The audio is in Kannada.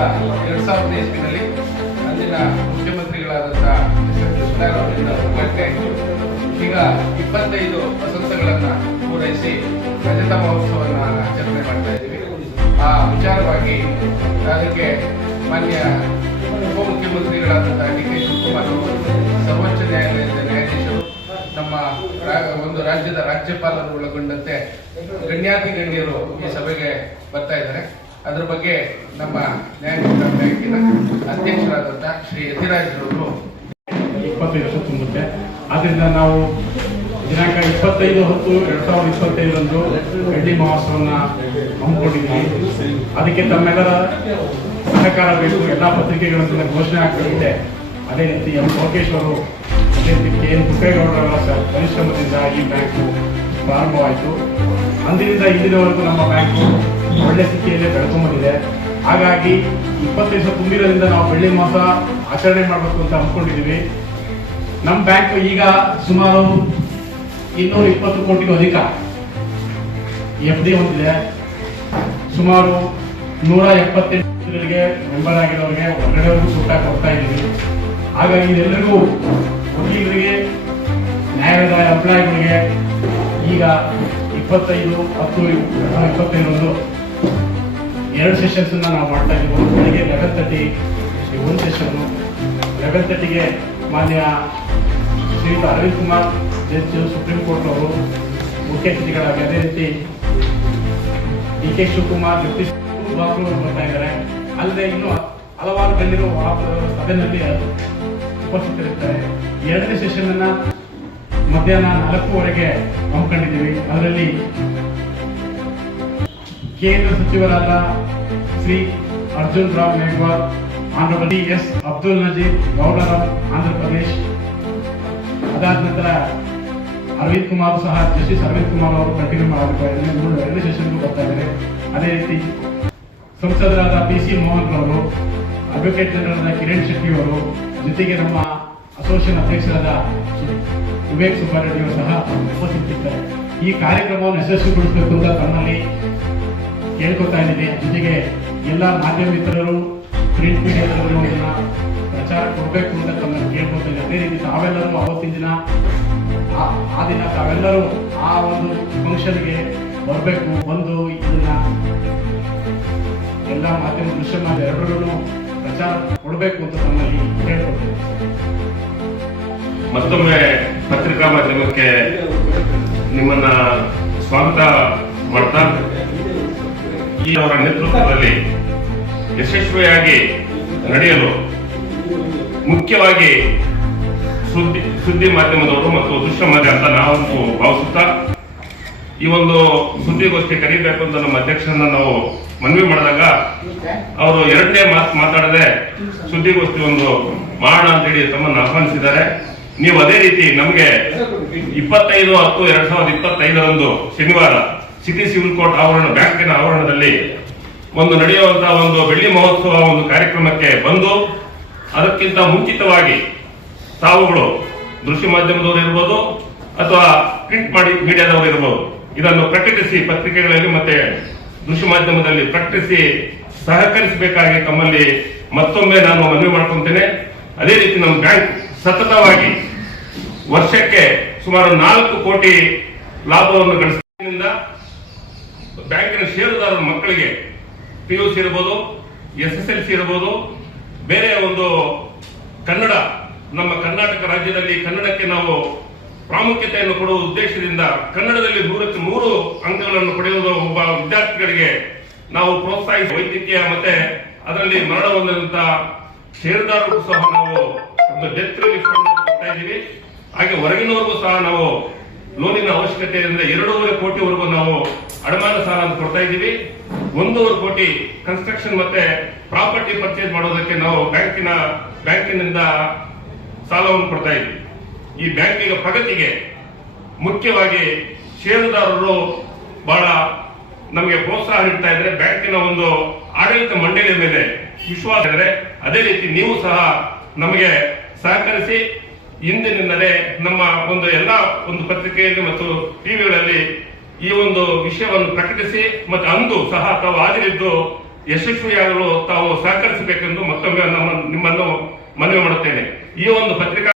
ಎರಡ್ ಸಾವಿರದ ಇಸ್ವಿನಲ್ಲಿ ಅಂದಿನ ಮುಖ್ಯಮಂತ್ರಿಗಳಾದಂತಹ ಈಗ ಇಪ್ಪತ್ತೈದು ವಸಂತಗಳನ್ನು ಪೂರೈಸಿ ರಜತ ಮಹೋತ್ಸವವನ್ನು ಆಚರಣೆ ಮಾಡ್ತಾ ಇದ್ದೀವಿ. ಆ ವಿಚಾರವಾಗಿ ಅದಕ್ಕೆ ಮಾನ್ಯ ಉಪಮುಖ್ಯಮಂತ್ರಿಗಳಾದಂತಹ ಡಿ ಕೆ ಶಿವಕುಮಾರ್ ಅವರು ಸರ್ವೋಚ್ಚ ನ್ಯಾಯಾಲಯದ ನ್ಯಾಯಾಧೀಶರು ನಮ್ಮ ಒಂದು ರಾಜ್ಯದ ರಾಜ್ಯಪಾಲರು ಒಳಗೊಂಡಂತೆ ಗಣ್ಯಾತಿ ಗಣ್ಯರು ಈ ಸಭೆಗೆ ಬರ್ತಾ ಇದ್ದಾರೆ. ಅದ್ರ ಬಗ್ಗೆ ನಮ್ಮ ನ್ಯಾಯಮೂರ್ತಿ ಬ್ಯಾಂಕಿನ ಅಧ್ಯಕ್ಷರಾದಂತಹ ಶ್ರೀ ಯತಿರಾಜ್ರವರು ಇಪ್ಪತ್ತೈದು ವರ್ಷ ತುಂಬುತ್ತೆ. ಆದ್ರಿಂದ ನಾವು ದಿನಾಂಕ ಇಪ್ಪತ್ತೈದು ಹತ್ತು ಎರಡ್ ಸಾವಿರದ ಇಪ್ಪತ್ತೈದರಂದು ಬೆಳ್ಳಿ ಮಹೋತ್ಸವನ ಹಮ್ಮಿಕೊಂಡಿದ್ದೀವಿ. ಅದಕ್ಕೆ ತಮ್ಮೆಲ್ಲರ ಸಹಕಾರ ಬೇಕು, ಎಲ್ಲ ಪತ್ರಿಕೆಗಳನ್ನ ಘೋಷಣೆ ಆಗ್ತಿದೆ ಅದೇ ರೀತಿ ಎಂ ಲೋಕೇಶ್ ಅವರು ಅದೇ ರೀತಿ ಕೆ ಎನ್ ಪುಟ್ಟೇಗೌಡರ ಪರಿಶ್ರಮದಿಂದ ಈ ಬ್ಯಾಂಕು ಪ್ರಾರಂಭವಾಯಿತು. ಅಂದಿನಿಂದ ಇಲ್ಲಿನವರೆಗೂ ನಮ್ಮ ಬ್ಯಾಂಕು ಒಳ್ಳೆ ಸ್ಥಿತಿಯಲ್ಲೇ ಬೆಳ್ಕೊಂಡ್ಬಂದಿದೆ. ಹಾಗಾಗಿ ಇಪ್ಪತ್ತೈದು ವರ್ಷ ತುಂಬಿರೋದ್ರಿಂದ ನಾವು ಬೆಳ್ಳಿ ಮಾಸ ಆಚರಣೆ ಮಾಡಬೇಕು ಅಂತ ಅಂದ್ಕೊಂಡಿದ್ದೀವಿ ನಮ್ಮ ಬ್ಯಾಂಕ್ ಈಗ ಸುಮಾರು ಇನ್ನೂರ ಇಪ್ಪತ್ತು ಕೋಟಿಗೂ ಅಧಿಕ. ಎಫ್ ಡಿ ಹೊಂದಿದೆ. ಸುಮಾರು ನೂರ ಎಪ್ಪತ್ತೆಂಟುಗಳಿಗೆ ಮೆಂಬರ್ ಆಗಿರೋರಿಗೆ ಹೊರಗಡೆವರೆಗೂ ಸೂಟ ಕೊಡ್ತಾ ಇದ್ದೀವಿ. ಹಾಗಾಗಿ ಇದೆಲ್ಲರಿಗೂ ವಕೀಲರಿಗೆ, ನ್ಯಾಯಾಲಯದ ಎಂಪ್ಲಾಯ್ಗಳಿಗೆ ಈಗ ಇಪ್ಪತ್ತೈದು, ಹತ್ತು ಇಪ್ಪತ್ತೈದರಂದು ಎರಡು ಸೆಷನ್ಸ್ ನಾವು ಮಾಡ್ತಾ ಇದ್ದೀವಿ. ಒಂದು ಲೆವೆಲ್ ಲೆವೆನ್ ತರ್ಟಿ ಒಂದು ಸೆಷನ್ನು ಲೆವೆನ್ ತರ್ಟಿಗೆ ಮಾನ್ಯ ಶ್ರೀಯುತ Arvind Kumar, judge, Supreme Court ಅವರು ಮುಖ್ಯ ಅತಿಥಿಗಳಾಗಿ ಅದೇ ರೀತಿ ಡಿ ಕೆ ಶಿವಕುಮಾರ್ ಜಗದೀಶ್ ಅವರು ಬರ್ತಾ ಇದ್ದಾರೆ. ಅಲ್ಲದೆ ಇನ್ನು ಹಲವಾರು ಗಣ್ಯರು ಸಭೆಯಲ್ಲಿ ಉಪಸ್ಥಿತರಿರ್ತಾರೆ ಎರಡನೇ ಸೆಷನ್ ಅನ್ನ ಮಧ್ಯಾಹ್ನ ನಾಲ್ಕೂವರೆಗೆ ಹಮ್ಮಿಕೊಂಡಿದ್ದೀವಿ. ಅದರಲ್ಲಿ ಕೇಂದ್ರ ಸಚಿವರಾದ ಶ್ರೀ ಅರ್ಜುನ್ ರಾವ್ ಮೇಘ್ವಾಲ್ ಆನರಬಲ್ ಎಸ್ ಅಬ್ದುಲ್ ನಜೀರ್, ಗೌಡರ ಆಂಧ್ರ ಪ್ರದೇಶ್. ಅದಾದ ನಂತರ ಅರವಿಂದ್ ಕುಮಾರ್ ಸಹ ಜಸ್ಟಿಸ್ ಅರವಿಂದ್ ಕುಮಾರ್ ಅವರು ಕಂಟಿನ್ಯೂ ಮಾಡಬೇಕು. ಎರಡನೇ ಸೆಷನ್ಗೂ ಬರ್ತಾ ಇದ್ದಾರೆ ಅದೇ ರೀತಿ ಸಂಸದರಾದ ಪಿ ಸಿ ಮೋಹನ್ ಅವರು ಅಡ್ವೊಕೇಟ್ ಜನರಲ್ ಕಿರಣ್ ಶೆಟ್ಟಿ ಅವರು, ಜೊತೆಗೆ ನಮ್ಮ ಅಸೋಸಿಯೇಷನ್ ಅಧ್ಯಕ್ಷರಾದ ವಿವೇಕ್ ಸುಬ್ಬಾರೆಡ್ಡಿ ಅವರು ಸಹ ಉಪಸ್ಥಿತಿದ್ದಾರೆ ಈ ಕಾರ್ಯಕ್ರಮವನ್ನು ಯಶಸ್ವಿಗೊಳಿಸಬೇಕು ಅಂತ ತಮ್ಮಲ್ಲಿ ಕೇಳ್ಕೊತಾ ಇದ್ದೀನಿ ಜೊತೆಗೆ ಎಲ್ಲ ಮಾಧ್ಯಮ ಮಿತ್ರರು ಪ್ರಿಂಟ್ ಮೀಡಿಯಾದವರು ಇದನ್ನ ಪ್ರಚಾರ ಕೊಡಬೇಕು ಅಂತ ತಮ್ಮಲ್ಲಿ ಕೇಳ್ಕೊತಾ ಅದೇ ರೀತಿ ತಾವೆಲ್ಲರೂ ಅವತ್ತಿನ ದಿನ, ಆ- ದಿನ ತಾವೆಲ್ಲರೂ ಆ ಒಂದು ಫಂಕ್ಷನ್ಗೆ ಬರಬೇಕು. ಒಂದು ಇದನ್ನ ಎಲ್ಲ ಮಾಧ್ಯಮ ದೃಶ್ಯ ಮಾಧ್ಯಮ ಎರಡರಲ್ಲೂ ಪ್ರಚಾರ ಕೊಡಬೇಕು ಅಂತ ತಮ್ಮಲ್ಲಿ ಕೇಳ್ಕೊಳ್ತೇವೆ ಮತ್ತೊಮ್ಮೆ ಪತ್ರಿಕಾ ಮಾಧ್ಯಮಕ್ಕೆ ನಿಮ್ಮನ್ನ ಸ್ವಾಗತ ಮಾಡ್ತಾ ಅವರ ನೇತೃತ್ವದಲ್ಲಿ ಯಶಸ್ವಿಯಾಗಿ ನಡೆಯಲು ಮುಖ್ಯವಾಗಿ ಸುದ್ದಿ ಸುದ್ದಿ ಮಾಧ್ಯಮದವರು ಮತ್ತು ದೃಶ್ಯ ಮಾಧ್ಯಮ ಅಂತ ನಾವು ಭಾವಿಸುತ್ತಾ, ಈ ಒಂದು ಸುದ್ದಿಗೋಷ್ಠಿ ಕರೀಬೇಕು ಅಂತ ನಮ್ಮ ಅಧ್ಯಕ್ಷರನ್ನ ನಾವು ಮನವಿ ಮಾಡಿದಾಗ ಅವರು ಎರಡನೇ ಮಾತು ಮಾತಾಡದೆ ಸುದ್ದಿಗೋಷ್ಠಿ ಒಂದು ಮಾಡೋಣ ಅಂತೇಳಿ ತಮ್ಮನ್ನು ಆಹ್ವಾನಿಸಿದ್ದಾರೆ. ನೀವು ಅದೇ ರೀತಿ ನಮಗೆ ಇಪ್ಪತ್ತೈದು ಹತ್ತು ಎರಡ್ ಸಾವಿರದ ಇಪ್ಪತ್ತೈದರಂದು ಶನಿವಾರ ಸಿಟಿ ಸಿವಿಲ್ ಕೋರ್ಟ್ ಆವರಣ ಬ್ಯಾಂಕಿನ ಆವರಣದಲ್ಲಿ ಒಂದು ನಡೆಯುವಂತಹ ಒಂದು ಬೆಳ್ಳಿ ಮಹೋತ್ಸವ ಒಂದು ಕಾರ್ಯಕ್ರಮಕ್ಕೆ ಬಂದು ಅದಕ್ಕಿಂತ ಮುಂಚಿತವಾಗಿ ತಾವುಗಳು ದೃಶ್ಯ ಮಾಧ್ಯಮದವರು ಇರ್ಬೋದು ಅಥವಾ ಪ್ರಿಂಟ್ ಮಾಡಿ ಮೀಡಿಯಾದವರು ಇರ್ಬೋದು. ಇದನ್ನು ಪ್ರಕಟಿಸಿ ಪತ್ರಿಕೆಗಳಲ್ಲಿ ಮತ್ತೆ ದೃಶ್ಯ ಮಾಧ್ಯಮದಲ್ಲಿ ಪ್ರಕಟಿಸಿ ಸಹಕರಿಸಬೇಕಾಗಿ ತಮ್ಮಲ್ಲಿ ಮತ್ತೊಮ್ಮೆ ನಾನು ಮನವಿ ಮಾಡ್ಕೊಂತೇನೆ. ಅದೇ ರೀತಿ ನಮ್ಮ ಬ್ಯಾಂಕ್ ಸತತವಾಗಿ ವರ್ಷಕ್ಕೆ ಸುಮಾರು ನಾಲ್ಕು ಕೋಟಿ ಲಾಭವನ್ನು ಗಳಿಸಿದ್ರಿಂದ ಬ್ಯಾಂಕಿನ ಷೇರುದಾರರ ಮಕ್ಕಳಿಗೆ ಪಿ ಯು ಸಿ ಇರ್ಬೋದು ಎಸ್ ಎಸ್ ಎಲ್ ಸಿ ಇರ್ಬೋದು, ಬೇರೆ ಒಂದು ಕನ್ನಡ, ನಮ್ಮ ಕರ್ನಾಟಕ ರಾಜ್ಯದಲ್ಲಿ ಕನ್ನಡಕ್ಕೆ ನಾವು ಪ್ರಾಮುಖ್ಯತೆಯನ್ನು ಕೊಡುವ ಉದ್ದೇಶದಿಂದ ಕನ್ನಡದಲ್ಲಿ ನೂರಕ್ಕೆ ನೂರು ಅಂಕಗಳನ್ನು ಪಡೆಯುವುದು ಒಬ್ಬ ವಿದ್ಯಾರ್ಥಿಗಳಿಗೆ ನಾವು ಪ್ರೋತ್ಸಾಹಿಸಿ ವೈದ್ಯಕೀಯ ಮತ್ತೆ ಅದರಲ್ಲಿ ಮರಣ ಹೊಂದಿದಂತ ಷೇರುದಾರರಿಗೂ ಸಹ ನಾವು ಒಂದು ಡೆತ್ ರಿಲೀಫ್ ಕೊಡ್ತಾ ಇದ್ದೀವಿ. ಹಾಗೆ ಹೊರಗಿನವರೆಗೂ ಸಹ ನಾವು ಲೋನಿನ ಅವಶ್ಯಕತೆ ಅಂದ್ರೆ ಎರಡೂವರೆ ಕೋಟಿವರೆಗೂ ನಾವು ಅಡಮಾನ ಸಾಲ ಕೊಡ್ತಾ ಇದ್ದೀವಿ. ಒಂದೂವರೆ ಕೋಟಿ ಕನ್ಸ್ಟ್ರಕ್ಷನ್ ಮತ್ತೆ ಪ್ರಾಪರ್ಟಿ ಪರ್ಚೇಸ್ ಮಾಡೋದಕ್ಕೆ ನಾವು ಬ್ಯಾಂಕಿನ, ಬ್ಯಾಂಕಿನಿಂದ ಸಾಲವನ್ನು ಕೊಡ್ತಾ ಇದ್ದೀವಿ. ಈ ಬ್ಯಾಂಕಿನ ಪ್ರಗತಿಗೆ ಮುಖ್ಯವಾಗಿ ಷೇರುದಾರರು ಬಹಳ ನಮಗೆ ಪ್ರೋತ್ಸಾಹ ನೀಡ್ತಾ ಇದ್ರೆ ಬ್ಯಾಂಕಿನ ಒಂದು ಆಡಳಿತ ಮಂಡಳಿಯ ಮೇಲೆ ವಿಶ್ವಾಸ ಇದೆ ಅದೇ ರೀತಿ ನೀವು ಸಹ ನಮಗೆ ಸಹಕರಿಸಿ ಇಂದಿನಿಂದಲೇ ನಮ್ಮ ಒಂದು ಎಲ್ಲ ಒಂದು ಪತ್ರಿಕೆಯಲ್ಲಿ ಮತ್ತು ಟಿವಿಗಳಲ್ಲಿ ಈ ಒಂದು ವಿಷಯವನ್ನು ಪ್ರಕಟಿಸಿ ಮತ್ತು ಅಂದು ಸಹ ತಾವು ಹಾಜರಿದ್ದು ಯಶಸ್ವಿಯಾಗಲು ತಾವು ಸಹಕರಿಸಬೇಕೆಂದು ಮತ್ತೊಮ್ಮೆ ನಮ್ಮ ನಿಮ್ಮನ್ನು ಮನವಿ ಮಾಡುತ್ತೇನೆ. ಈ ಒಂದು ಪತ್ರಿಕಾ